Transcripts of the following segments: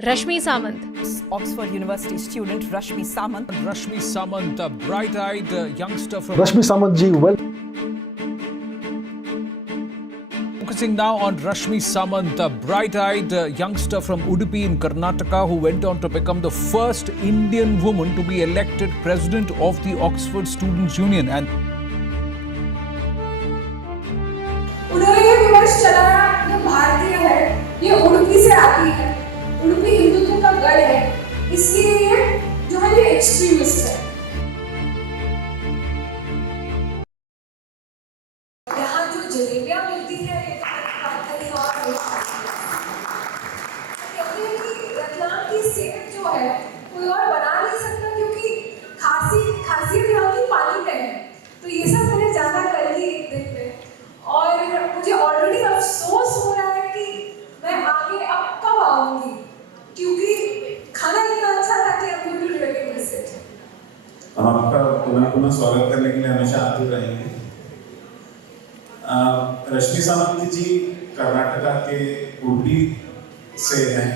Rashmi Samant. Oxford University student Rashmi Samant. Rashmi Samant, a bright-eyed youngster from... Rashmi Samant ji, well... Focusing now on Rashmi Samant, a bright-eyed youngster from Udupi in Karnataka who went on to become the first Indian woman to be elected president of the Oxford Students' Union. And उन्होंने ये विमर्श चलाया, ये भारतीय है, ये उडुपी से आती है, उडुपी हिंदुत्व का गढ़ है, इसलिए ये जो है ये एक्सट्रीमिस्ट है। यहाँ जो जलेबियाँ मिलती है, ये कहीं और नहीं कहते हैं कि रतलाम की सेब जो है कोई और बना नहीं सकता क्योंकि खासियत यहाँ की पानी में है। तो ये सब मैंने ज़्यादा कर ली एक दिन में और मुझे ऑलरेडी अफसोस हो रहा है कि मैं आगे अब कब आऊंगी क्योंकि खाना इतना अच्छा था कि I'm going to really miss it। आपका पुनः स्वागत करने के लिए हमेशा आतुर रहेंगे। रश्मि सामंत जी कर्नाटका के उडुपी से हैं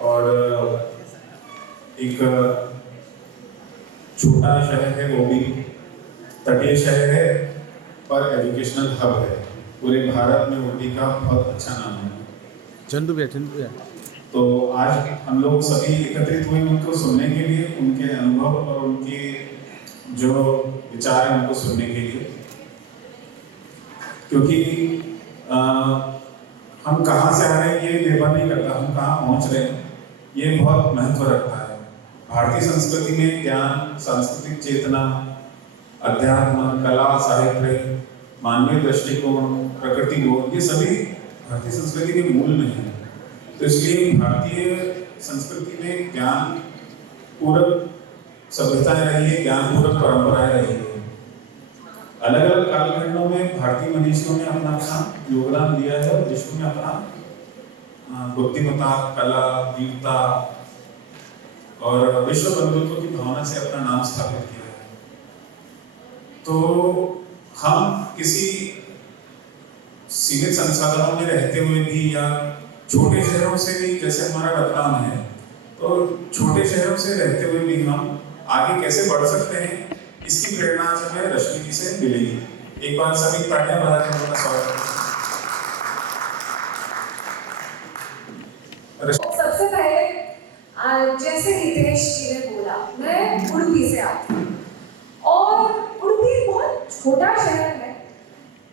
और एक छोटा शहर है, वो भी तटीय शहर है पर एजुकेशनल हब है। पूरे भारत में उडुपी का बहुत अच्छा नाम है। चंदू भैया। तो आज हम लोग सभी एकत्रित हुए उनको सुनने के लिए, उनके अनुभव और उनके जो विचार हैं उनको सुनने के लिए, क्योंकि हम कहाँ से आ रहे हैं ये निर्भर नहीं करता, हम कहाँ पहुँच रहे हैं ये बहुत महत्व रखता है। भारतीय संस्कृति में ज्ञान, सांस्कृतिक चेतना, अध्यात्म, कला, साहित्य, मानवीय दृष्टिकोण, प्रकृति बोध, ये सभी भारतीय संस्कृति के मूल में है। तो इसलिए भारतीय संस्कृति में ज्ञान पूरक सभ्यताएं रही है, ज्ञान पूरक परंपराएं रही है। अलग अलग कालखंडों में भारतीय मनीषियों ने अपना अपना योगदान दिया है और विश्व में अपना बुद्धिमत्ता, कला, वीरता और विश्व बंधुत्व की भावना से अपना नाम स्थापित किया है। तो हम किसी सीमित संसाधनों में रहते हुए भी या छोटे शहरों से भी, जैसे हमारा रतलाम है, तो छोटे शहरों से रहते हुए भी हम आगे कैसे बढ़ सकते हैं, इसकी प्रेरणा आज हमें रश्मि जी से मिलेगी। एक बार सभी तालियां बजा के उनका स्वागत करें। सबसे पहले जैसे हितेश जी ने बोला, मैं उडुपी से आती हूँ और उडुपी बहुत छोटा शहर है,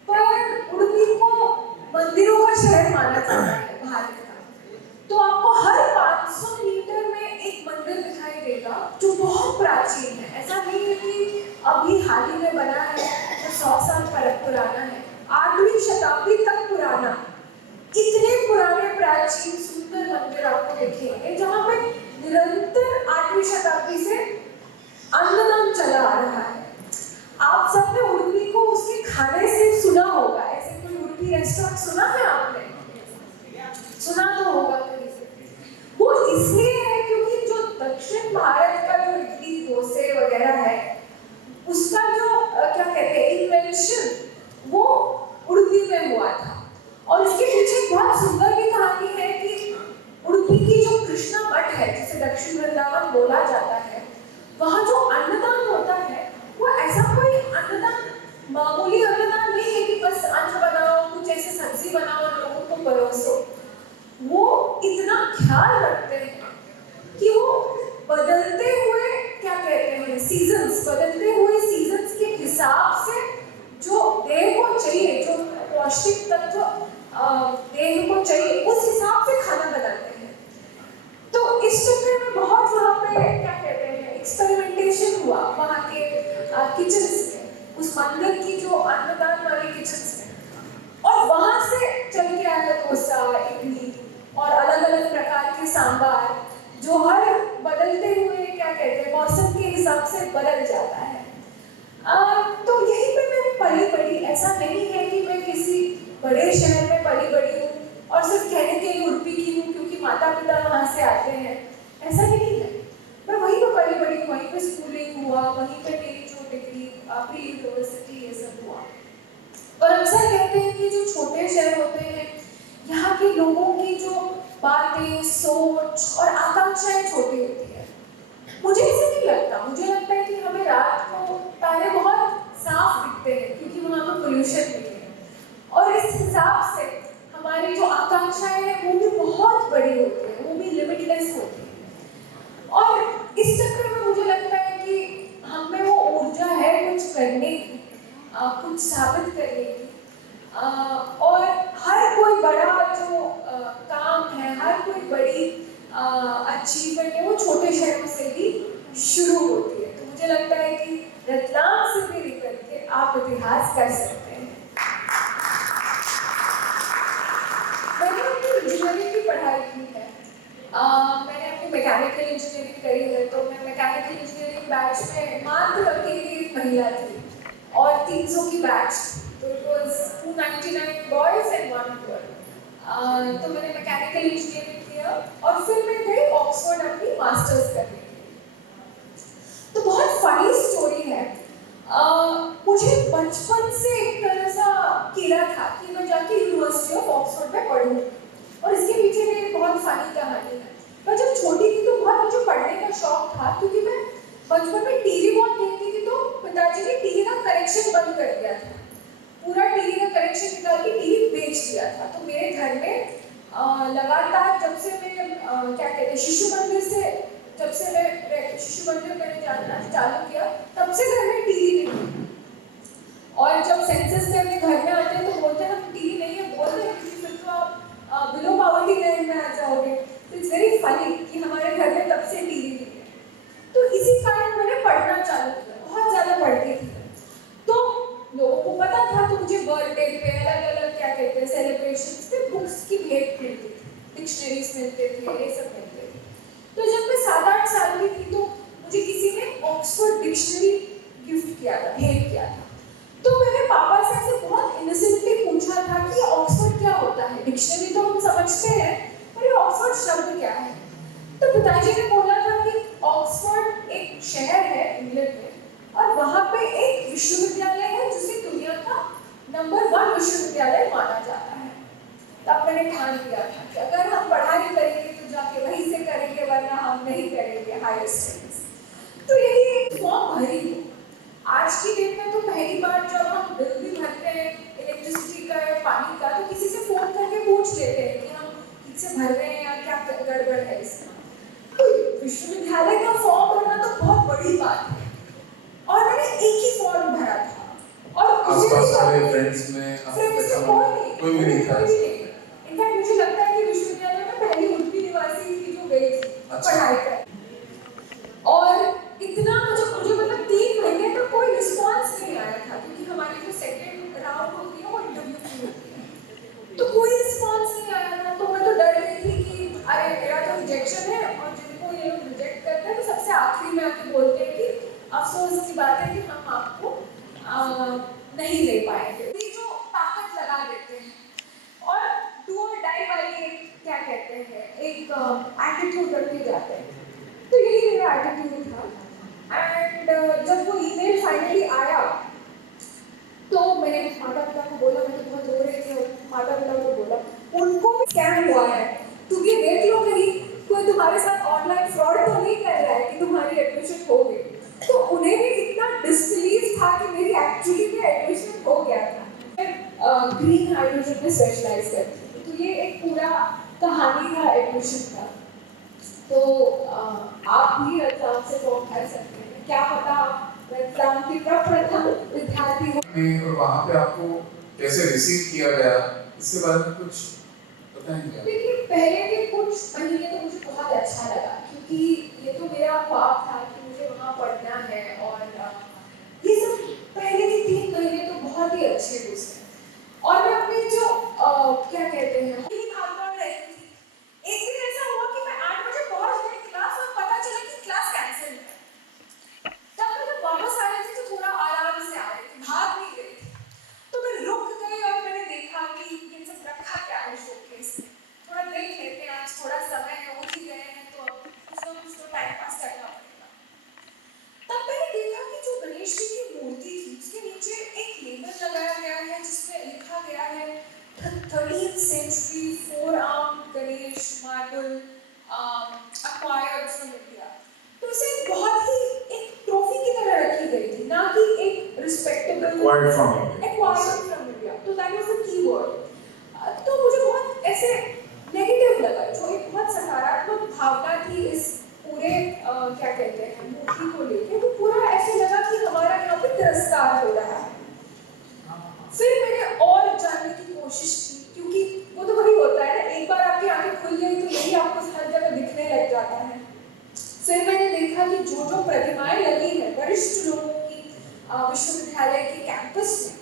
पर उडुपी को मंदिरों का शहर माना जाता है भारत का। तो आपको हर 500 मीटर में एक मंदिर दिखाई देगा जो बहुत प्राचीन है। ऐसा नहीं है कि अभी हाल ही में बना है, जो 100 साल पुराना है, 8वीं शताब्दी तक पुराना। इतने पुराने प्राचीन सुंदर मंदिर आपको दिखेंगे जहाँ पे निरंतर 8वीं शताब्दी से अन्नदान चला आ रहा है। आप सबने उडुपी को उसके खाने से सुना होगा, ऐसे कोई उडुपी रेस्टोरेंट सुना है आपने? सुना तो होगा कहीं से। वो इसलिए है क्योंकि जो दक्षिण भारत का जो इडली डोसे वगैरह है, उसका जो क्या कहते हैं इन्वेंशन, वो उडुपी में हुआ था। और इसके पीछे एक बहुत सुंदर भी कहानी है कि उडुपी की जो कृष्णा मठ है, जिसे दक्षिण वृंदावन बोला जाता है, वहाँ जो अन्नदान होता है वो ऐसा कोई अन्नदान, मामूली अन्नदान नहीं है कि बस अन्न बनाओ, कुछ ऐसे सब्जी बनाओ और लोगों को परोसो। वो इतना ख्याल रखते हैं कि वो बदलते हुए क्या कहते हैं सीजन्स, बदलते हुए सीजन्स के हिसाब से जो देह को चाहिए, जो पौष्टिक तत्व देह को चाहिए, उस हिसाब से खाना बनाते हैं। तो इस चक्कर में बहुत वहाँ पे क्या कहते हैं एक्सपेरिमेंटेशन हुआ वहाँ के किचन्स में, उस मंदिर की जो अन्नदान वाले किचन्स में, और वहाँ से चल के आया डोसा, इडली और अलग अलग प्रकार के सांबार, जो हर बदलते हुए क्या कहते हैं मौसम के हिसाब से बदल जाता है। तो यहीं पे मैं पली बड़ी, ऐसा नहीं है कि मैं किसी बड़े शहर में पली बड़ी हूँ और सिर्फ कहने के लिए उडुपी की हूँ क्योंकि माता पिता वहाँ से आते हैं, ऐसा नहीं है। मैं वहीं पे पली बड़ी, वहीं पे स्कूलिंग हुआ, वहीं पे मेरी जो डिग्री प्री यूनिवर्सिटी ये सब हुआ। और अक्सर कहते हैं कि जो छोटे शहर होते हैं, यहाँ के लोगों की जो बातें, सोच और आकांक्षाएं छोटी होती है। मुझे ऐसे नहीं लगता, मुझे लगता है कि हमें रात को तारे बहुत साफ दिखते हैं क्योंकि वहाँ पर पोल्यूशन नहीं है, और इस हिसाब से हमारी जो आकांक्षाएं हैं वो भी बहुत बड़ी होती है, वो भी लिमिटलेस होती है। और इस चक्कर में मुझे लगता है कि हम में वो ऊर्जा है कुछ करने की, कुछ साबित करने की, और हर कोई बड़ा जो काम है, हर कोई बड़ी अचीवमेंट है, वो छोटे शहरों से भी शुरू होती है। तो मुझे लगता है कि रतलाम से भी निकल के आप इतिहास कर सकते हैं। मैंने अपनी इंजीनियरिंग की पढ़ाई की है, मैंने अपनी मैकेनिकल इंजीनियरिंग करी है, तो मैं मैकेनिकल इंजीनियरिंग बैच में मात्र अकेली एक महिला थी और 300 की बैच, तो it was 299 boys and 1 girl. तो मैंने मैकेनिकल इंजीनियरिंग किया और फिर मैं गई ऑक्सफोर्ड अपनी मास्टर्स करने के लिए। तो बहुत फनी स्टोरी है, मुझे बचपन से एक तरह सा कीड़ा था कि मैं जाके यूनिवर्सिटी ऑफ ऑक्सफोर्ड में पढ़ूं, और इसके पीछे भी एक बहुत फनी कहानी है। मैं जब छोटी थी तो बहुत मुझे पढ़ने का शौक था, क्योंकि मैं बचपन में टीवी बहुत देखती थी, तो पिताजी ने टीवी का कनेक्शन बंद कर दिया था, पूरा टीवी का कनेक्शन निकाल के टीवी बेच दिया था। तो मेरे घर में लगातार जब से मैं क्या कहते हैं शिशु मंदिर मैंने जानना चालू किया, तब से घर में टीवी नहीं। और जब सेंसस में अपने घर में आते हैं तो बोलते हैं हम टीवी नहीं है, बोलते हैं क्योंकि फिर तो आप बिलो पॉवर्टी लाइन में आ जाओगे। तो इट्स वेरी फनी कि हमारे घर में तब से टीवी नहीं है। तो इसी कारण मैंने पढ़ना चालू किया, बहुत ज़्यादा पढ़ती थी। तो लोगों को पता था, तो मुझे बर्थडे पे अलग अलग क्या कहते हैं सेलिब्रेशंस पे बुक्स की भेंट मिलती थी, डिक्शनरीज मिलते थे, ये सब मिलते थे। तो जब मैं 7-8 साल की थी तो मुझे किसी ने ऑक्सफोर्ड डिक्शनरी गिफ्ट किया था, भेंट किया था। तो मैंने पापा से ऐसे बहुत इनोसेंटली पूछा था कि ऑक्सफोर्ड क्या होता है, डिक्शनरी तो हम समझते हैं पर ये ऑक्सफोर्ड शब्द क्या है। तो पिताजी ने बोला था कि ऑक्सफोर्ड एक शहर है इंग्लैंड में, और वहाँ पे एक विश्वविद्यालय है जिसे दुनिया का नंबर 1 विश्वविद्यालय माना जाता है। तब मैंने ठान लिया था कि अगर हम पढ़ाई करेंगे तो जाके वहीं से करेंगे, वरना हम नहीं करेंगे हायर स्टडीज। तो यही एक फॉर्म भरी हूँ। आज की डेट में तो पहली बार जब हम बिल भी भरते हैं इलेक्ट्रिसिटी का या पानी का, तो किसी से फोन करके पूछ लेते हैं कि हम ठीक से भर रहे हैं या क्या गड़बड़ है इसमें। तो विश्वविद्यालय का फॉर्म भरना तो बहुत बड़ी बात है, और मैंने एक ही फॉर्म भरा था, और आसपास वाले फ्रेंड्स में कोई भी नहीं था। इनफैक्ट मुझे लगता है कि विश्वविद्यालय में पहली उड़पी निवासी थी जो गई थी पढ़ाई कर, और इतना मुझे मतलब 3 महीने तक कोई रिस्पॉन्स नहीं आया था, क्योंकि हमारी जो सेकंड राउंड होती है वो इंटरव्यू की होती है, तो कोई रिस्पॉन्स नहीं आया था। तो मैं तो डर गई थी कि अरे मेरा तो रिजेक्शन है, और जिनको ये लोग रिजेक्ट करते हैं तो सबसे आखिरी में आके बोलते हैं कि अफसोस की बात है कि हम आपको नहीं ले पाएंगे। ये जो ताकत लगा देते हैं और डू और डाई वाली क्या कहते हैं एक एटीट्यूड रखे जाते हैं, तो यही मेरा एटीट्यूड था। एंड जब वो ईमेल फाइनली आया तो मैंने माता पिता को बोला, मैं तो बहुत रो रही थी, और माता पिता को बोला उनको भी स्कैम हुआ है, क्योंकि देख लो कहीं कोई तुम्हारे साथ ऑनलाइन फ्रॉड तो नहीं कर रहा है कि तुम्हारी एडमिशन हो गई। तो उन्हें भी इतना डिसबिलीव था कि मेरी एक्चुअली में एडमिशन हो गया था। मैं ग्रीन हाइड्रोजन में स्पेशलाइज करती थी, तो ये एक पूरा कहानी था एडमिशन का। तो आप भी रतलाम से फॉर्म भर सकते हैं, क्या पता रतलाम की प्रथम विद्यार्थी हो। और वहाँ पे आपको कैसे रिसीव किया गया, इसके बारे में कुछ बताएंगे? देखिए पहले के कुछ महीने तो मुझे बहुत अच्छा लगा, क्योंकि ये तो मेरा ख्वाब था कि मुझे वहाँ पढ़ना है, और ये सब पहले के 3 महीने तो बहुत ही अच्छे गुजरे। और मैं अपने जो क्या कहते हैं भागदौड़ रही थी। एक दिन ऐसा हुआ कि मैं 8 बजे पहुँच गई क्लास, और पता चला कि क्लास कैंसिल है। जब मैं जब वापस आ रही थी तो थोड़ा आराम से आ रही थी, भाग नहीं गई थी। तो मैं रुक गई और मैंने देखा कि ये सब रखा क्या है शोकेस में, थोड़ा देख लेते हैं, आज थोड़ा समय Acquired from India. Acquired from India. तो that was the key word. तो मुझे बहुत ऐसे नेगेटिव लगा, जो एक बहुत सकारात्मक भावना थी इस पूरे क्या कहते हैं मूर्ति को लेके, वो पूरा ऐसे लगा कि हमारा यहाँ पे तिरस्कार हो रहा है। फिर मैंने और जानने की कोशिश की, क्योंकि वो तो वही होता है ना, एक बार आपकी आंखें खुल गई तो यही आपको हर जगह दिखने लग जाता है। फिर मैंने देखा कि जो जो प्रतिमाएं लगी हैं वरिष्ठ लोगों की विश्वविद्यालय के कैंपस में,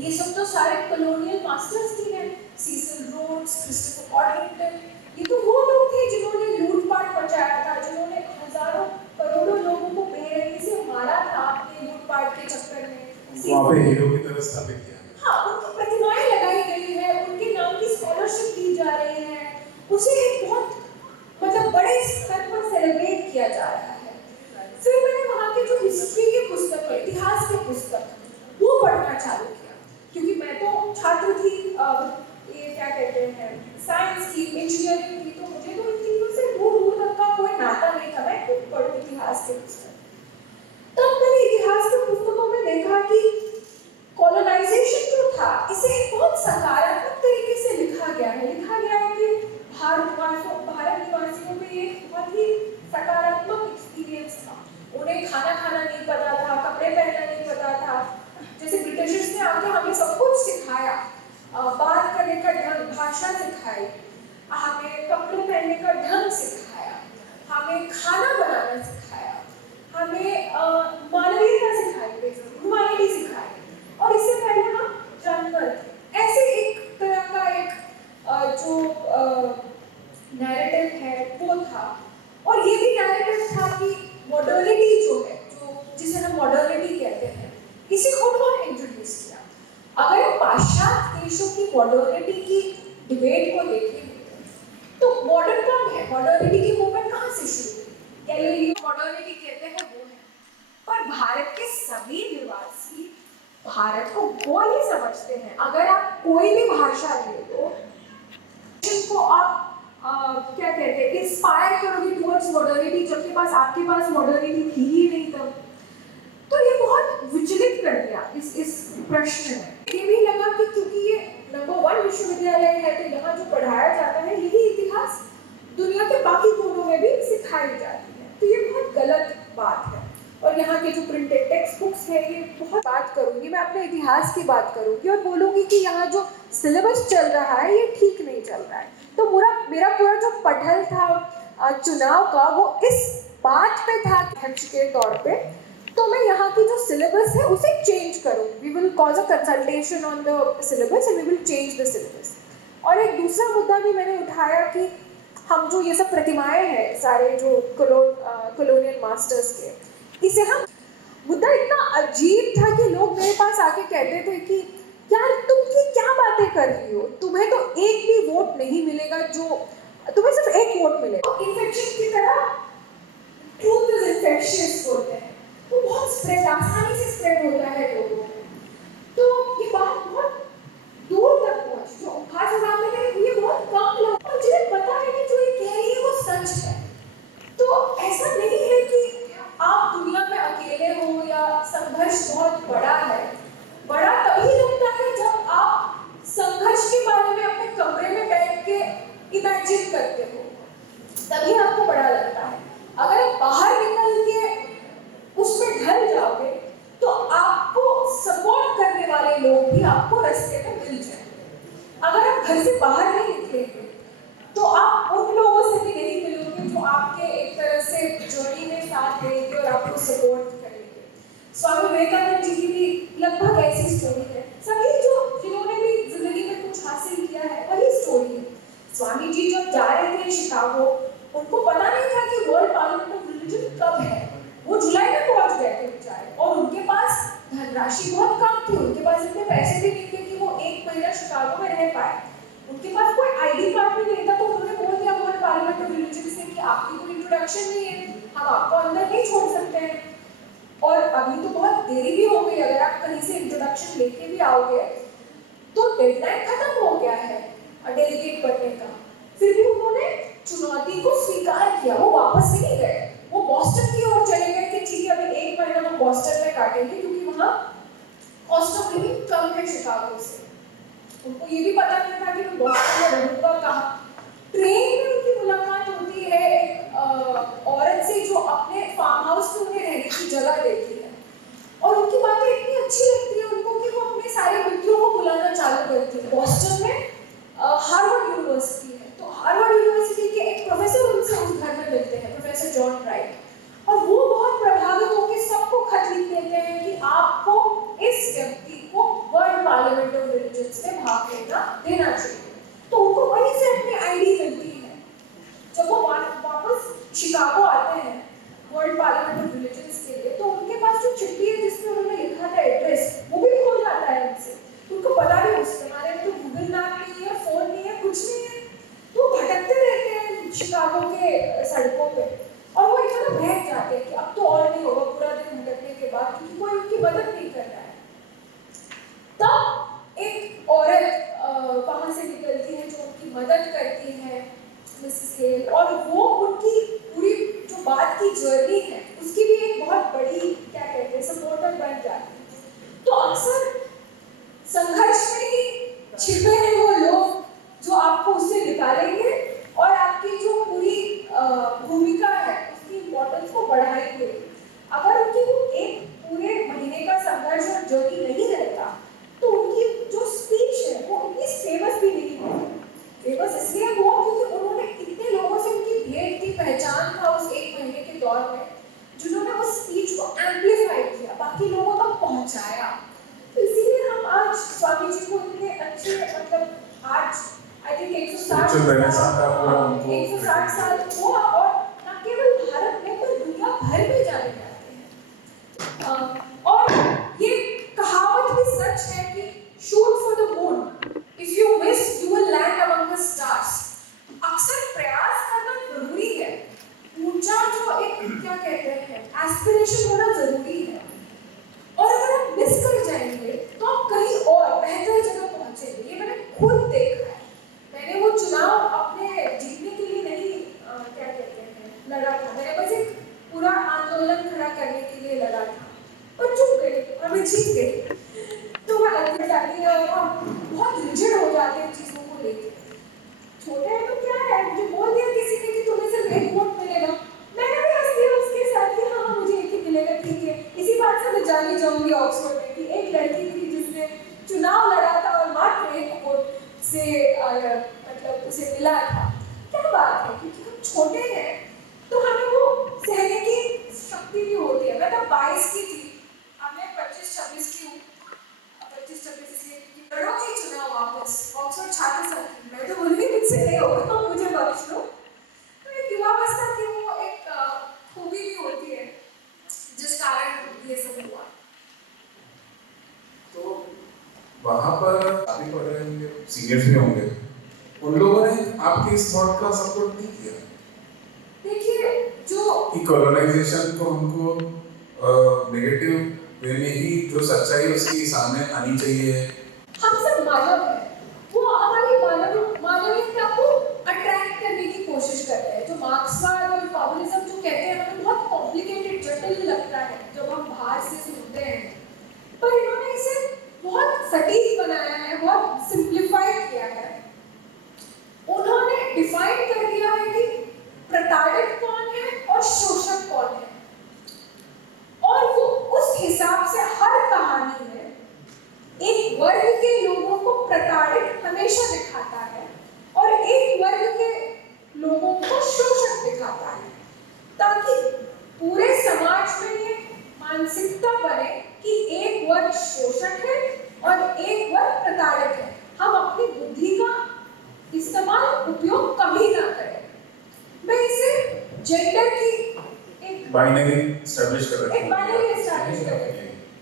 ये सब तो सारे कॉलोनियल मास्टर्स की हैं, सीसिल रोड्स, क्रिस्टोफर ऑर्डिंगटन, ये तो वो लोग थे जिन्होंने लूटपाट मचाया था, जिन्होंने हजारों करोड़ों लोगों को बेरहमी से मारा था अपने लूटपाट के चक्कर में। वहाँ पे हीरो की तरह स्थापित किया। हाँ, उनकी प्रतिमाएं लगाई गई है, उनके नाम की स्कॉलरशिप दी जा रही है, उसे एक बहुत मतलब बड़े स्तर पर सेलिब्रेट किया जा रहा है। फिर मैंने वहाँ के जो हिस्ट्री की पुस्तक है, इतिहास की पुस्तक, वो पढ़ना चालू किया, क्योंकि मैं तो छात्र थी, ये क्या कहते हैं साइंस की, इंजीनियरिंग की, तो मुझे तो इन चीज़ों से दूर दूर तक का कोई नाता नहीं था। मैं खुद पढ़ूँ इतिहास की पुस्तक, तब मैंने इतिहास की पुस्तकों में देखा कि कॉलोनाइजेशन जो था, इसे बहुत सकारात्मक तरीके से लिखा गया है। लिखा गया है कि भारत निवासियों पे ये बहुत ही सकारात्मक एक्सपीरियंस था। उन्हें खाना खाना नहीं पता था, कपड़े पहनना नहीं पता था। जैसे ब्रिटिशर्स ने आके हमें सब कुछ सिखाया, बात करने का ढंग, भाषा सिखाई, हमें कपड़े पहनने का ढंग सिखाया, हमें खाना बनाना सिखाया, हमें मानवीयता सिखाई, ह्यूमैनिटी सिखाई। और इससे पहले हम जानवर थे। ऐसे एक तरह का एक जो नैरेटिव है वो था। और ये भी नैरेटिव था कि मॉडर्निटी जो है, जो जिसे हम मॉडर्निटी कहते हैं, इसी को उन्होंने इंट्रोड्यूस किया। अगर हम पाश्चात्य देशों की मॉडर्निटी की डिबेट को देखेंगे तो मॉडर्न कौन है, मॉडर्निटी की मूवमेंट कहाँ से शुरू हुई? गैलीलियो मॉडर्निटी कहते हैं वो है। पर भारत के सभी निवासी भारत को वो ही समझते हैं। अगर आप कोई भी भाषा ले लो, जिनको आप क्या कहते हैं इंस्पायर करोगे टुवर्ड्स मॉडर्निटी, जबकि आपके पास मॉडर्निटी थी ही नहीं तब, तो ये बहुत विचलित कर दिया इस प्रश्न में। ये भी लगा कि क्योंकि ये नंबर 1 विश्वविद्यालय है, तो यहाँ जो पढ़ाया जाता है यही इतिहास दुनिया के बाकी कोनों में भी सिखाई जाती है, तो ये बहुत गलत बात है। और यहाँ के जो प्रिंटेड टेक्स्ट बुक्स है, ये बहुत बात करूँगी मैं अपने इतिहास की बात करूँगी और बोलूँगी कि यहाँ जो सिलेबस चल रहा है ये ठीक नहीं चल रहा है। तो मेरा पूरा जो पठन था चुनाव का, वो इस बात पे था अध्यक्ष के तौर पे, तो मैं यहाँ की जो सिलेबस है उसे चेंज करूँ। We will cause a consultation on the syllabus and we will change the syllabus. और एक दूसरा मुद्दा भी मैंने उठाया कि हम जो ये सब प्रतिमाएं हैं सारे जो कॉलोनियल मास्टर्स के, इसे हम मुद्दा इतना अजीब था कि लोग मेरे पास आके कहते थे कि यार तुम ये क्या बातें कर रही हो, तुम्हें तो एक भी वोट नहीं मिलेगा, जो तुम्हें सिर्फ एक वोट मिलेगा। इन्फेक्शन की तरह ट्रूथ इज इन्फेक्शियस बोलते हैं, वो बहुत स्प्रेड आसानी से स्प्रेड होता है लोगों में। तो ये बात बहुत दूर तक पहुंची, जो खास एग्जाम में थे ये बहुत कम लोग, और जिन्हें पता है कि जो ये कह रही है वो सच है। तो ऐसा नहीं है कि आप दुनिया में अकेले हो या संघर्ष बहुत बड़ा है। बड़ा तभी लगता है जब आप संघर्ष के बारे में अपने कमरे में बैठ के इमेजिन करते हो, तभी आपको बड़ा लगता है। अगर आप बाहर निकल के उसमें ढल जाओगे तो आपको सपोर्ट करने वाले लोग भी आपको रास्ते में मिल जाएंगे। अगर आप घर से बाहर नहीं निकलेंगे तो आप उन लोगों से भी नहीं मिलोगे जो आपके एक तरह से जर्नी में साथ देंगे और आपको सपोर्ट करेंगे। स्वामी विवेकानंद जी की भी लगभग ऐसी स्टोरी है। सभी जिन्होंने भी जिंदगी में कुछ हासिल किया है वही स्टोरी है। स्वामी जी जब जा रहे थे शिकागो, उनको पता नहीं था कि वर्ल्ड पार्लियामेंट ऑफ रिलीजन कब है। वो जुलाई में पहुंच गए थे बेचारे, और उनके पास धनराशि बहुत कम थी, उनके पास इतने पैसे भी नहीं थे कि वो 1 महीना शिकागो में रह पाए। उनके पास कोई आईडी कार्ड भी नहीं था, तो उन्होंने बोल दिया वर्ल्ड पार्लियामेंट ऑफ रिलीजन से कि आपकी कोई इंट्रोडक्शन नहीं है, हम आपको अंदर नहीं छोड़ सकते हैं। और अभी तो बहुत देरी भी हो गई, अगर आप कहीं से इंट्रोडक्शन लेके भी आओगे तो डेडलाइन खत्म हो गया है डेलीगेट बनने का। फिर भी उन्होंने चुनौती को स्वीकार किया, वो वापस नहीं गए, वो बॉस्टन की ओर चले गए कि ठीक है अभी 1 महीना हम बॉस्टन में काटेंगे, क्योंकि वहाँ शिकागो से। उनको ये भी पता नहीं था कि मैं बॉस्टन में रहूँगा कहाँ। ट्रेन में उनकी मुलाकात होती है एक औरत से जो अपने फार्म हाउस में उन्हें रहने की जगह देती है, और उनकी बातें इतनी अच्छी लगती है उनको कि वो अपने सारे मित्रों को बुलाना चालू करती है। बॉस्टन में हार्वर्ड यूनिवर्सिटी है, तो हार्वर्ड यूनिवर्सिटी के एक प्रोफेसर उनसे उस घर में मिलते हैं, प्रोफेसर जॉन राइट, और वो बहुत प्रभावित होकर सबको खत लिख देते हैं कि आपको इस व्यक्ति को वर्ल्ड पार्लियामेंट ऑफ रिलीजन्स में भाग देना चाहिए। तो उनको वहीं से अपनी आईडी मिलती है। जब वो वापस शिकागो आते हैं वर्ल्ड पार्लियामेंट ऑफ रिलीजन्स के लिए, तो उनके पास जो चिट्ठी है जिसमें उन्होंने लिखा था एड्रेस, वो भी खो जाता है उनसे। उनको पता नहीं उसके बारे में, तो गूगल मैप नहीं है, फोन नहीं है, कुछ नहीं है, तो भटकते रहते हैं शिकागो के सड़कों पे, और वो इतना बहक जाते हैं कि अब तो और नहीं होगा पूरा दिन भटकने के बाद, क्योंकि कोई उनकी मदद नहीं कर रहा है। तब एक औरत वहां से निकलती है जो उनकी मदद करती है, मिसेस हेल, और वो उनकी पूरी जो बात की जर्नी है उसकी भी एक बहुत बड़ी क्या कहते हैं सपोर्टर बन जाती है। तो अक्सर संघर्ष में ही छिपे हैं वो लोग जो आपको उससे निकालेंगे और आपकी जो पूरी भूमिका है उसकी इम्पोर्टेंस को बढ़ाएंगे। अगर उनकी वो एक पूरे महीने का संघर्ष और जर्नी नहीं रहता तो उनकी जो स्पीच है वो इतनी फेमस भी नहीं हुई। फेमस इसलिए हुआ क्योंकि उन्होंने इतने लोगों से उनकी भेंट की, पहचान था उस एक महीने के दौर में, जिन्होंने उस स्पीच को एम्पलीफाई किया, बाकी लोगों तक पहुंचाया। तो इसीलिए हम आज स्वामी जी को इतने अच्छे, मतलब आज आई थिंक 160 साल हुआ, और न केवल भारत में पर दुनिया भर में जाने जाते हैं। और ये कहावत भी सच है कि shoot for the moon, if you miss you will land among the stars. अक्सर प्रयास करना जरूरी है, ऊंचा जो एक क्या कहते हैं एस्पिरेशन होना जरूरी है, और अगर आप मिस कर जाएंगे तो आप कहीं और बेहतर जगह पहुंचेंगे। ये मैंने खुद देखा है। मैंने वो चुनाव अपने जीतने के लिए नहीं क्या कहते हैं लड़ा था, मैंने बस एक पूरा आंदोलन खड़ा करने के लिए लड़ा था, और चुप गई और मैं जीत गई। तो मैं अंदर जाती है और बहुत रिजिड हो जाते हैं चीज़ों को लेकर। छोटे हैं तो क्या है, मुझे बोल दिया किसी ने कि तुम्हें सिर्फ एक वोट मिलेगा, मैंने भी हंस दिया उसके साथ कि हाँ मुझे एक ही मिलेगा, ठीक है। इसी बात से मैं जानी जाऊंगी ऑक्सफोर्ड में कि एक लड़की थी जिसने चुनाव लड़ा था और मात्र एक वोट से मतलब उसे मिला था। क्या बात है, क्योंकि हम छोटे हैं तो हमें वो सहने की शक्ति भी होती है। मैं तब 22 की थी, अब मैं 25-26 की हूँ। 25-26 इसलिए क्योंकि लड़ोगी चुनाव वापस, ऑक्सफोर्ड छात्र संघ, मैं तो बोलूँगी मुझसे नहीं होगा, मुझे बख्श दो। तो एक युवावस्था की वो एक खूबी भी होती है जिस कारण ये सब हुआ। तो वहाँ पर अभी पढ़ रहे होंगे, सीनियर्स भी होंगे, उन लोगों ने आपके इस थॉट का सपोर्ट नहीं किया? देखिए जो कि कॉलोनाइजेशन को हमको नेगेटिव वे में ही जो सच्चाई उसकी सामने आनी चाहिए। हम सब मानव हैं, वो हमारी मानवीयता को अट्रैक्ट करने की कोशिश करते हैं। जो मार्क्सवाद और कम्युनिज्म जो कहते हैं हमें बहुत कॉम्प्लिकेटेड, जटिल लगता है जब हम बाहर से सुनते हैं, पर इन्होंने इसे बहुत सटीक बनाया है, बहुत सिंप्लीफाइड किया है। उन्होंने डिफाइन कर दिया है कि प्रताड़ित कौन है और शोषक कौन है, और वो उस हिसाब से हर कहानी में एक वर्ग के लोगों को प्रताड़ित हमेशा दिखाता है और एक वर्ग के लोगों को शोषक दिखाता है, ताकि पूरे समाज में ये मानसिकता बने कि एक वर्ग शोषक है और एक वर्ग प्रताड़ित है। हम अपनी बुद्धि का इस्तेमाल, उपयोग कभी ना करें। मैं इसे जेंडर की एक बाइनरी एस्टैब्लिश कर रही हूँ।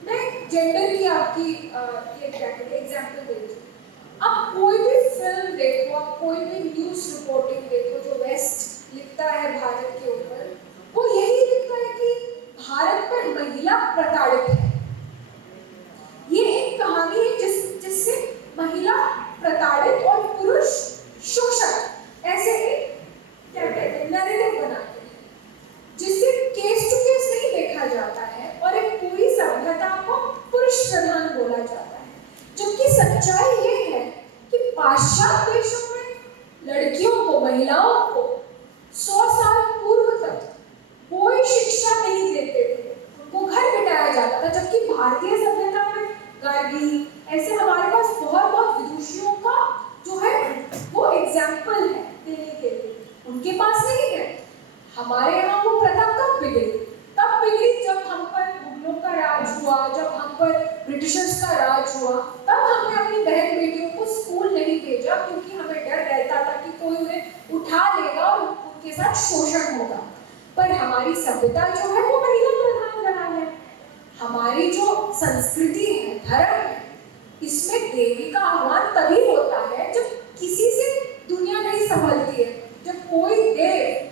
मैं जेंडर की आपकी ये क्या कहते हैं एग्जांपल देती हूँ। आप कोई भी फिल्म देखो, आप कोई भी न्यूज़ रिपोर्टिंग देखो जो वेस्ट लिखता है भारत के ऊपर, वो यही लिखता है कि भारत में महिला प्रताड़ित है। ये एक कहानी है जिससे महिला प्रताड़ित और पुरुष शोषक ऐसे एक क्या कहते हैं नैरेटिव बनाते हैं, जिससे केस टू केस नहीं देखा जाता है और एक पूरी सभ्यता को पुरुष प्रधान बोला जाता है, जबकि हमारे यहाँ वो प्रथा कब बिगड़ी? तब बिगड़ी जब हम पर मुगलों का राज हुआ, जब हम पर ब्रिटिशर्स का राज हुआ। तब हमने अपनी बहन बेटियों को स्कूल नहीं भेजा क्योंकि हमें डर रहता था कि कोई उन्हें उठा लेगा और उनके साथ शोषण होगा। पर हमारी सभ्यता जो है वो महिला प्रधान रहा है। हमारी जो संस्कृति है, धर्म है, इसमें देवी का आह्वान तभी होता है जब किसी से दुनिया नहीं संभलती है। जब कोई देव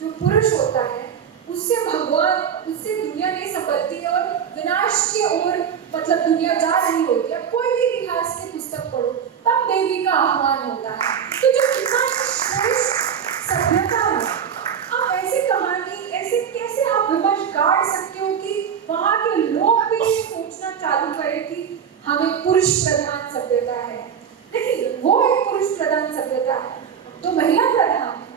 जो पुरुष होता है उससे भगवान, उससे दुनिया नहीं संभलती है और विनाश की ओर मतलब दुनिया जा रही होती है। कोई भी इतिहास की पुस्तक पढ़ो, तब देवी का आह्वान होता है। तो जो इतना श्रेष्ठ सभ्यता है, आप ऐसी कहानी, ऐसे कैसे आप विमर्श गाड़ सकते हो कि वहाँ के लोग भी ये सोचना चालू करें कि हमें पुरुष प्रधान सभ्यता है। देखिए, वो एक पुरुष प्रधान सभ्यता है, तो महिला प्रधान है।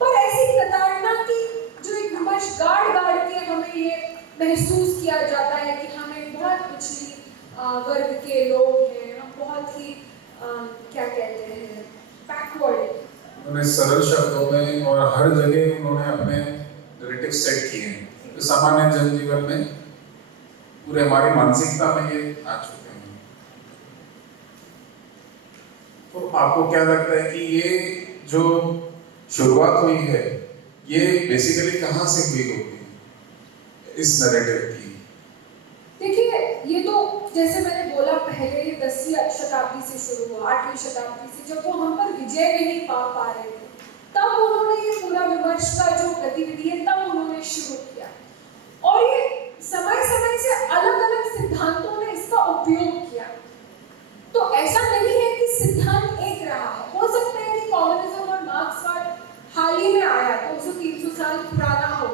पर ऐसी प्रताड़ना की जो एक विमर्श गाड़ के हमें ये महसूस किया जाता है कि हमें बहुत पिछड़ी वर्ग के लोग हैं, हम बहुत ही क्या कहते हैं, बैकवर्ड। उन्होंने सरल शब्दों में और हर जगह उन्होंने अपने नैरेटिव सेट किए हैं तो सामान्य जनजीवन में पूरे हमारी मानसिकता में ये आ चुके हैं। तो आपको क्या लगता है कि ये जो शुरुआत हुई है ये बेसिकली कहाँ से हुई होगी इस नैरेटिव की? देखिए, ये तो जैसे मैंने बोला पहले, ये 10वीं शताब्दी से शुरू हुआ, 8वीं शताब्दी से, जब वो हम पर विजय नहीं पा रहे थे, तब उन्होंने ये पूरा विमर्श का जो गतिविधि है तब उन्होंने शुरू किया। और ये समय समय से अलग अलग सिद्धांतों ने इसका उपयोग किया। तो ऐसा नहीं है कि सिद्धांत एक रहा है। हो सकता है कि कम्युनिज्म और मार्क्सवाद हाल ही में आया, 200-300 साल पुराना हो,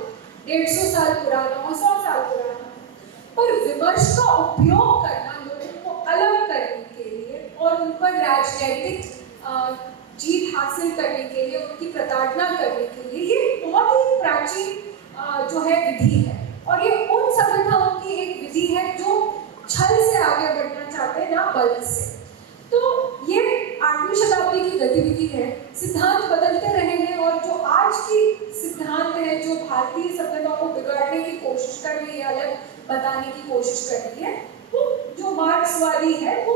150 साल पुराना हो, 100 साल पुराना हो, पर विमर्श का उपयोग करना लोगों को अलग करने के लिए और उन पर राजनीतिक जीत हासिल करने के लिए, उनकी प्रताड़ना करने के लिए, ये बहुत ही प्राचीन जो है विधि है। और ये उन सभ्यताओं की एक विधि है जो छल से आगे बढ़ना चाहते हैं, ना बल से। तो ये 8वीं शताब्दी की गतिविधि है। सिद्धांत बदलते रहे हैं और जो आज की सिद्धांत है जो भारतीय सभ्यता को बिगाड़ने की कोशिश कर रही है, अलग बताने की कोशिश कर रही है, वो जो मार्क्सवादी है वो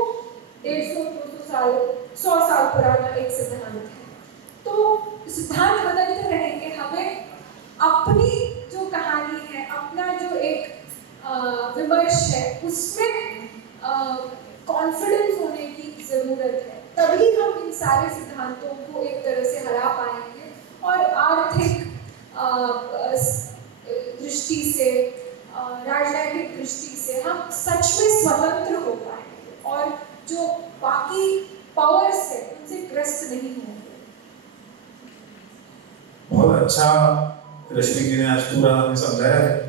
150-200 साल, 100 साल पुराना एक सिद्धांत है। तो सिद्धांत बदलते रहेंगे। हमें अपनी जो कहानी है, अपना जो एक विमर्श है, उसमें कॉन्फिडेंस होने की जरूरत है। तभी हम इन सारे सिद्धांतों को एक तरह से हरा पाएंगे और आर्थिक दृष्टि से, राजनीतिक दृष्टि से हम सच में स्वतंत्र हो पाएंगे और जो बाकी पावर्स है उनसे ग्रस्त नहीं होंगे। बहुत अच्छा रश्मि जी ने आज पूरा हमें समझाया है।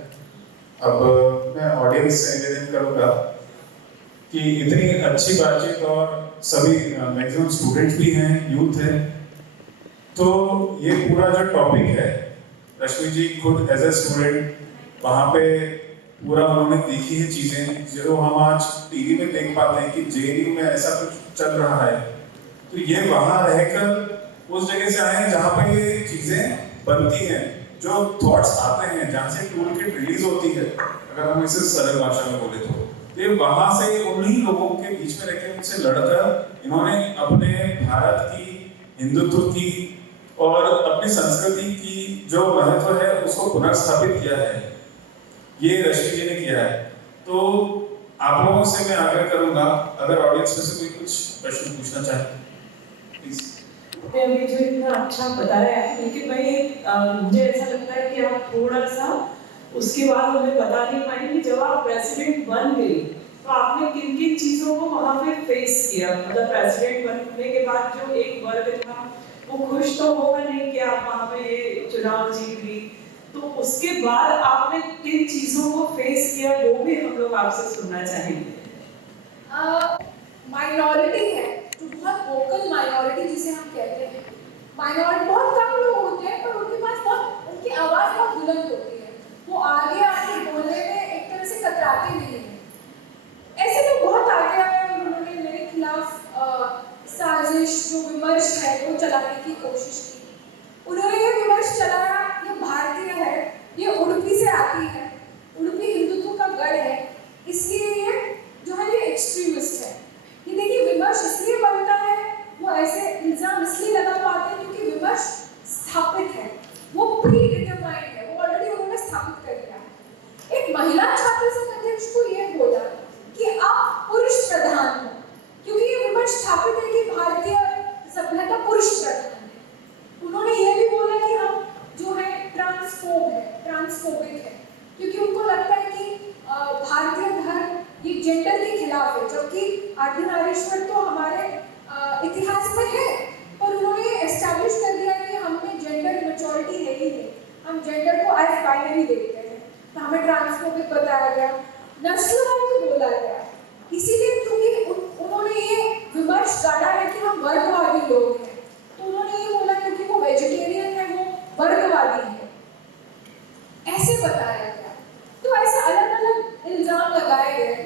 अब मैं ऑडियंस से निवेदन करूंगा कि इतनी अच्छी बातचीत और सभी मैक्सिमम स्टूडेंट्स भी हैं, यूथ है, तो ये पूरा जो टॉपिक है, रश्मि जी खुद एज ए स्टूडेंट वहाँ पे पूरा उन्होंने देखी है चीज़ें जो हम आज टीवी में देख पाते हैं कि जेएनयू में ऐसा कुछ चल रहा है। तो ये वहाँ रहकर उस जगह से आए हैं जहाँ पर ये चीज़ें बनती हैं, जो थॉट्स आते हैं, जहाँ से टूल किट रिलीज होती है, अगर हम इसे सरल भाषा में बोले तो ये वहां से उन्हीं लोगों के बीच में रहकर उनसे लड़कर इन्होंने अपने भारत की, हिंदुत्व की और अपनी संस्कृति की जो महत्व है उसको पुनर्स्थापित किया है। ये रश्मि जी ने किया है। तो आप लोगों से मैं आग्रह करूंगा, अगर ऑडियंस में से कोई कुछ प्रश्न पूछना चाहे प्लीज। अभी जो इतना अच्छा बताया है, लेकिन भाई मुझे ऐसा लगता है कि आप थोड़ा सा उसके बाद हमें बता नहीं पाएंगे। जब आप प्रेसिडेंट बन गए तो आपने किन किन चीज़ों को वहाँ पे फेस किया। मतलब प्रेसिडेंट बनने के बाद जो एक वर्ग था वो खुश तो होगा नहीं कि आप वहाँ पे ये चुनाव जीत गई, तो उसके बाद आपने किन चीज़ों को फेस किया वो भी हम लोग आपसे सुनना चाहेंगे। माइनॉरिटी है, जो बहुत वोकल माइनॉरिटी जिसे हम कहते हैं, माइनॉरिटी बहुत कम लोग होते हैं पर उनके पास बहुत, उनकी आवाज़ बहुत बुलंद होती है, वो आगे आके बोलने में एक तरह से कतराते नहीं हैं। ऐसे लोग बहुत आगे आए और उन्होंने मेरे खिलाफ साजिश, जो विमर्श है वो चलाने की कोशिश की। उन्होंने ये विमर्श चलाया, ये भारतीय ट्रांसफोबिक है, क्योंकि उनको लगता है कि भारतीय धर्म ये जेंडर के खिलाफ है, जबकि अर्धनारीश्वर तो हमारे इतिहास में है, पर उन्होंने एस्टैब्लिश कर दिया कि हम में जेंडर मैच्योरिटी है ही नहीं, हम जेंडर को एज बाइनरी देखते हैं, तो हमें ट्रांसफोबिक बताया गया, नस्लवादी बोला गया। इसीलिए क्योंकि उन्होंने ये विमर्श गाड़ा है कि हम वर्गवादी लोग हैं, तो उन्होंने ये बोला क्योंकि वो वेजिटेरियन है, वो वर्गवादी है, ऐसे बताया गया। तो ऐसे अलग अलग इल्जाम लगाए गए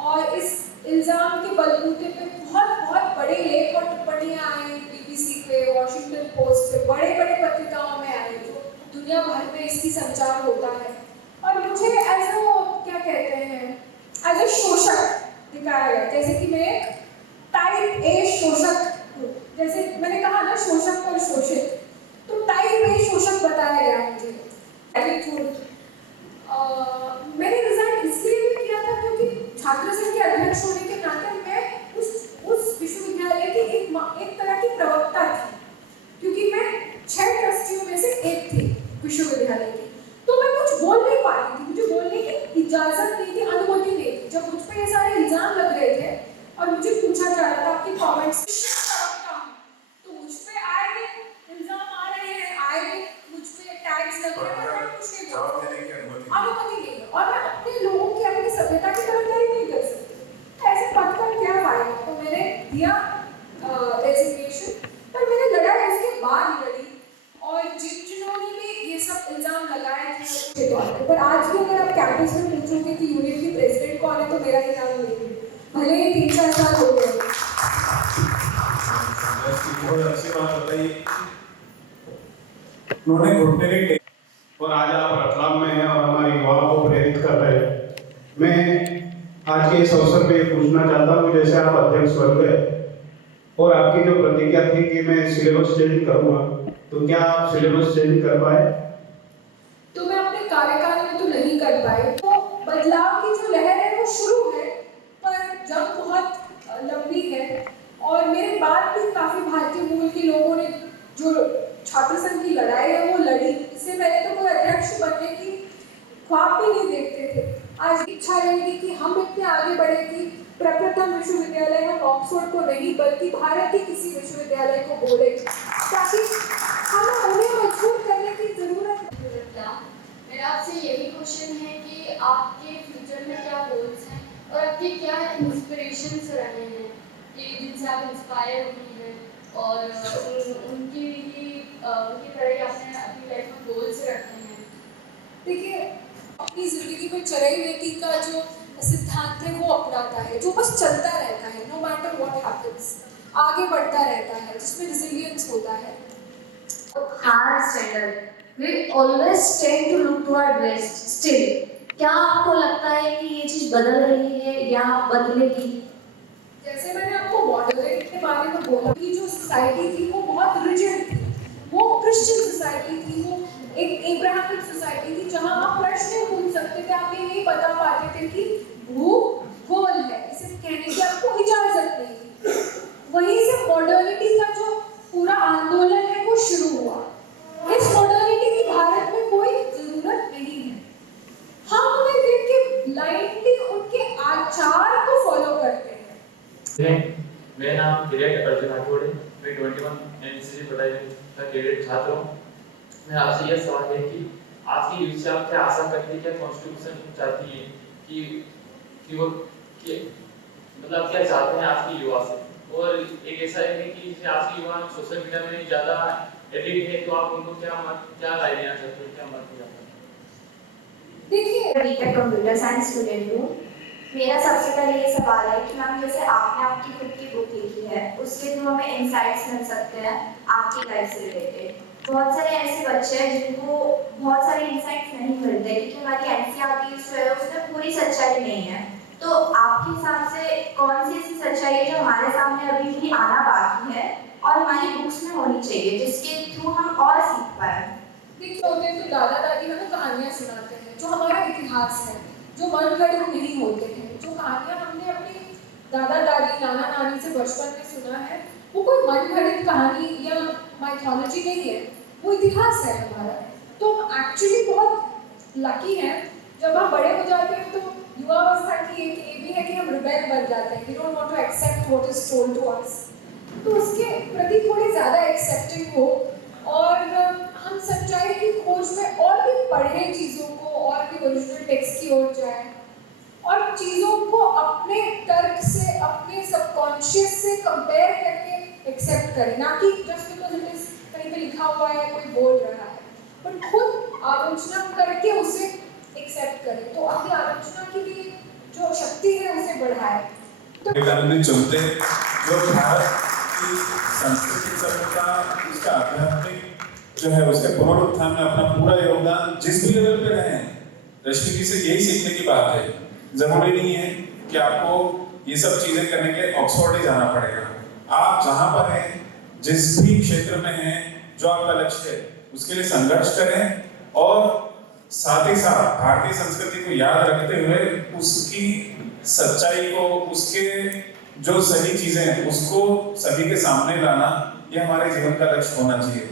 और इस इल्जाम के बलबूते पे बहुत बड़े लेख और टिप्पणियां आई, BBC पे, वॉशिंगटन पोस्ट पे, बड़े पत्रिकाओं में आई, जो दुनिया भर में इसकी संचार होता है। और मुझे एज क्या कहते हैं, एज शोषक दिखाया गया, जैसे कि मैं एक टाइप ए शोषक हूँ। जैसे मैंने कहा ना, शोषक और शोषित, तो टाइप ए शोषक बताया गया मुझे। मैंने रिजाइन इसलिए भी किया था क्योंकि छात्र संघ के अध्यक्ष होने के नाते मैं उस विश्वविद्यालय की एक तरह की प्रवक्ता थी, क्योंकि मैं 6 ट्रस्टियों में से एक थी विश्वविद्यालय की, तो मैं कुछ बोल नहीं पाती थी, मुझे बोलने की इजाजत नहीं थी, अनुमति नहीं थी। जब मुझ पर ये सारे इल्जाम लग रहे थे और मुझे पूछा जा रहा था आपके कमेंट्स, तो मुझ पे आए इल्जाम आ रहे हैं, आए मुझ पे टैग्स लग रहे हैं, पर मैं कुछ नहीं बोलती, अनुमति नहीं है, और मैं अपने लोगों की अपनी सभ्यता की तरफदारी नहीं कर सकती। ऐसे पद पर क्या फायदा? तो मैंने दिया रेजिग्नेशन, पर मैंने लड़ाई उसके बाद लड़ी, और जिन्होंने भी ये सब इल्जाम लगाए थे पर आज भी अगर आप कैंपस में पूछोगे कि यूनियन की प्रेसिडेंट कौन है, तो मेरा ही नाम नहीं है, भले ही 3-4 साल हो गए। बहुत अच्छी बात बताइए, उन्होंने घुटने नहीं टेके और आज आप रतलाम में हैं और हमारे युवाओं को प्रेरित कर रहे हैं। मैं आज के इस अवसर पे पूछना चाहता हूँ, जैसे आप अध्यक्ष बन गए और आपकी जो प्रतिज्ञा थी कि मैं सिलेबस चेंज करूँगा, तो क्या आप सिलेबस चेंज कर पाए? तो मैं अपने कार्यकाल में तो नहीं कर पाई, तो बदलाव की जो लहर है वो शुरू है, पर जंग बहुत लंबी है, और मेरे बाद भी काफी भारतीय मूल के लोगों ने जो छात्र संघ की लड़ाई है वो लड़ी। इससे पहले तो कोई अध्यक्ष बनने की ख्वाब भी नहीं देखते थे। आज इच्छा रहेगी कि हम इतने आगे बढ़े कि प्रप्रथम विश्वविद्यालय हम ऑक्सफोर्ड को नहीं बल्कि भारत के किसी विश्वविद्यालय को बोले, ताकि हमें उन्हें मजबूर करने की जरूरत नहीं है। मेरा आपसे यही क्वेश्चन है कि आपके फ्यूचर में क्या गोल्स हैं और आपके क्या इंस्पिरेशंस रहे हैं कि जिनसे आप इंस्पायर हुई हैं, और उनकी तरह ही आपने अपनी लाइफ में गोल्स रखे हैं? देखिए, अपनी जिंदगी में चरैवेति का जो सिद्धांत है वो अपनाता है, जो बस चलता रहता है, नो मैटर व्हाट हैपेंस, आगे बढ़ता रहता है, जिसमें रेजिलियंस होता है। Higher standard we always tend to look toward west still, क्या आपको लगता है कि ये चीज बदल रही है या बदलेगी? जैसे मैंने आपको मॉडरेट के बारे में बोला कि जो सोसाइटी थी वो बहुत रिजिड थी, वो क्रिश्चियन सोसाइटी थी, वो एक एब्राहमिक सोसाइटी थी, जहां आप प्रश्न पूछ सकते थे, आप ये नहीं बता पाते थे कि भूगोल है, इसे कहने की आपको इजाजत नहीं थी। वहीं से मॉडर्निटी का जो पूरा आंदोलन है वो शुरू हुआ। इस मॉडर्निटी की भारत में कोई जरूरत नहीं है, हम उन्हें देख के ब्लाइंडली उनके आचार को फॉलो करते हैं। मेरा नाम किरेट अर्जुन राठौड़ है, मैं 21 एनसीसी बटालियन का कैडेट छात्र हूँ। मैं आपसे यह सवाल है कि आज की यूथ से आप क्या आशा करते हैं, क्या कॉन्स्टिट्यूशन चाहती है कि वो मतलब क्या चाहते हैं आज की युवा से? और एक ऐसा है कि आज की युवा सोशल मीडिया में ज़्यादा एडिक्ट है, तो आप उनको क्या राय देना चाहते हैं, क्या मत देना चाहते हैं? देखिए, बीटेक कंप्यूटर साइंस स्टूडेंट हूँ। मेरा सबसे पहले ये सवाल है कि मैम, जैसे आपने आपकी खुद की बुक लिखी है, उसके थ्रू हमें इंसाइट्स मिल सकते हैं आपकी लाइफ से रिलेटेड। बहुत सारे ऐसे बच्चे हैं जिनको बहुत सारे इंसाइट्स नहीं मिलते, क्योंकि हमारी एनसीईआरटी जो है उसमें पूरी सच्चाई नहीं है। तो आपके हिसाब से कौन सी ऐसी सच्चाई है जो हमारे सामने अभी भी आना बाकी है और हमारी बुक्स में होनी चाहिए, जिसके थ्रू हम और सीख पाए? देखिए, होते हैं तो दादा दादी हमें कहानियाँ सुनाते हैं, जो हमारा इतिहास है, जो मनगढ़ंत नहीं होते हैं, जो कहानियाँ हमने अपने दादा दादी नाना नानी से बचपन में सुना है, वो कोई मनगढ़ंत कहानी या माइथोलॉजी नहीं है, वो इतिहास है हमारा। तो हम एक्चुअली बहुत लकी हैं। जब हम बड़े हो जाते हैं तो युवावस्था की एक ये भी है कि हम रिबेल बन जाते हैं, we don't want to accept what is told to us. तो उसके प्रति थोड़ी ज़्यादा एक्सेप्टिंग हो और हम सच्चाई की खोज में और भी पढ़ें चीज़ों को, और भी ओरिजिनल टेक्स्ट की ओर जाएं और चीज़ों को अपने तर्क से, अपने सबकॉन्शियस से कंपेयर करके एक्सेप्ट करें, ना कि जस्ट बिकॉज इट इज कहीं पे लिखा हुआ है, कोई बोल रहा है, बट खुद आलोचना करके उसे एक्सेप्ट करें। तो अपनी आलोचना की भी जो शक्ति है उसे बढ़ाएं। तो विवेकानंद चुनते जो भारत की सांस्कृतिक सभ्यता, उसका आध्यात्मिक जो है उसके पुनरुत्थान में अपना पूरा योगदान जिस भी लेवल पे रहे हैं, रश्मि जी से यही सीखने की बात है। जरूरी नहीं है कि आपको ये सब चीजें करने के लिए ऑक्सफोर्ड ही जाना पड़ेगा। आप जहां पर हैं, जिस भी क्षेत्र में हैं, जो आपका लक्ष्य है उसके लिए संघर्ष करें और साथ ही साथ भारतीय संस्कृति को याद रखते हुए उसकी सच्चाई को, उसके जो सही चीजें हैं उसको सभी के सामने लाना, ये हमारे जीवन का लक्ष्य होना चाहिए।